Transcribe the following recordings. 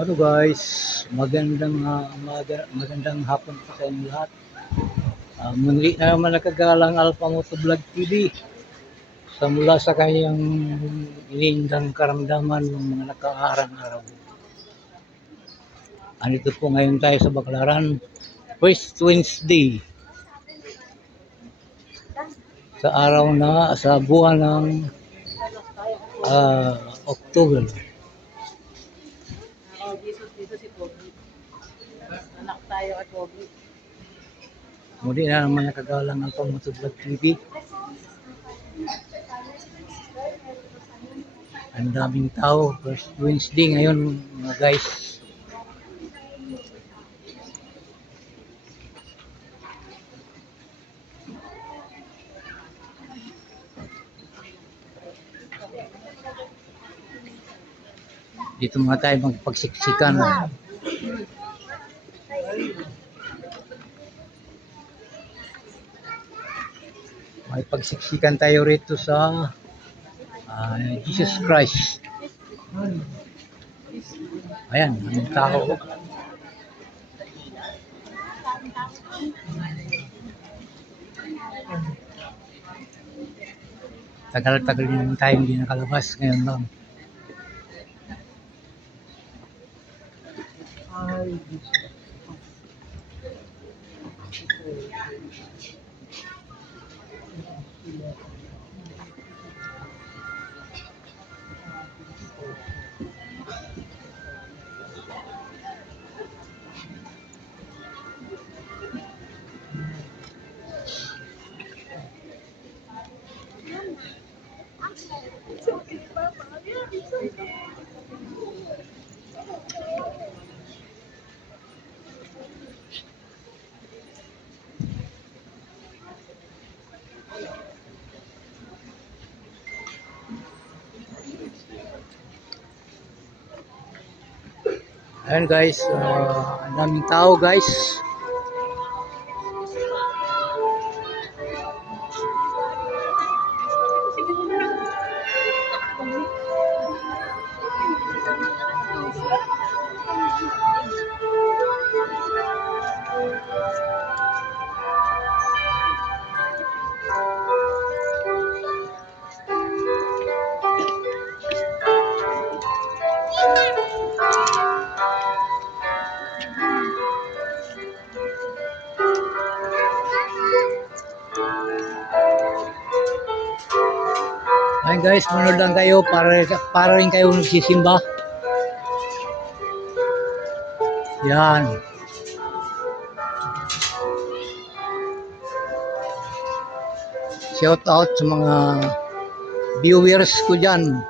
Hello guys, magandang hapon po sa inyo lahat. Muli na naman nakagalang Alpha Moto Vlog TV sa mula sa kanyang inindang karamdaman ng mga nakaarang araw. Andito po ngayon tayo sa Baclaran, First Wednesday sa araw na sa buwan ng October. Dito si Pogi. Anak tayo at Pogi. Muli na naman nakagalang Alpha Moto Vlog TV. Ang daming tao, First Wednesday ngayon mga guys. Dito mga tayo magpagsiksikan. May pagsiksikan tayo rito sa Jesus Christ. Ayan, ang tao. Tagal-tagal din tayo hindi nakalabas. Ngayon lang. Ayan guys, ang daming tao guys. Ayan guys, manood lang kayo para rin kayo nagsisimba. Yan. Shout out sa mga viewers ko dyan.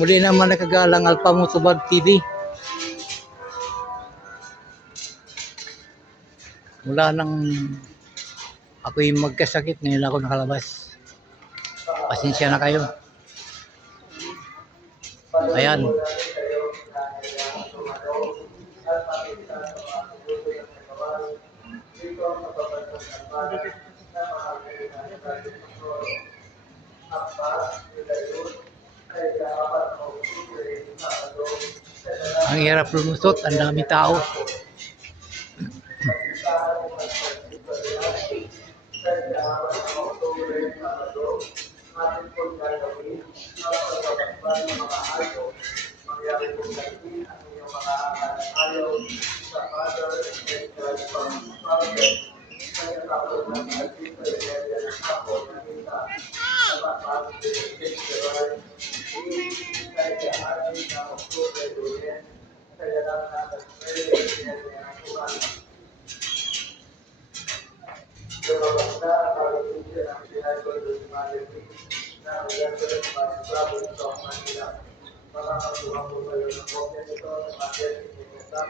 Muli naman nakagalang Alpha Moto Vlog TV. Mula nang ako'y magkasakit, ngayon ako nakalabas. Pasensya na kayo. Ayan. Ang hirap lumusot, ang dami tao.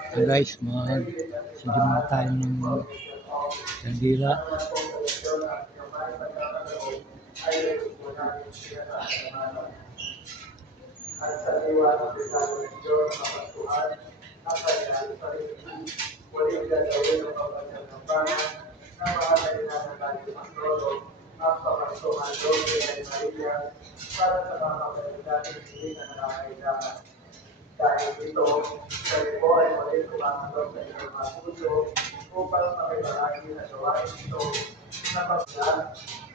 So guys, magsimba tayo ng kandila. At sa diwa ng Pagkano ng Diyos na pagtuhan, at kanyang sarili, walang gagawin ng pagkakampanan, na mahalay na ng kanyang trono, at pagkaktuhan doon kay Maria, para sa mga kapalitan ng hindi na nakakailangan. Dahil ito, Kami po ay muli tumatanggap sa inyong mga puso upang makibahagi sa gawain ito na pagkakas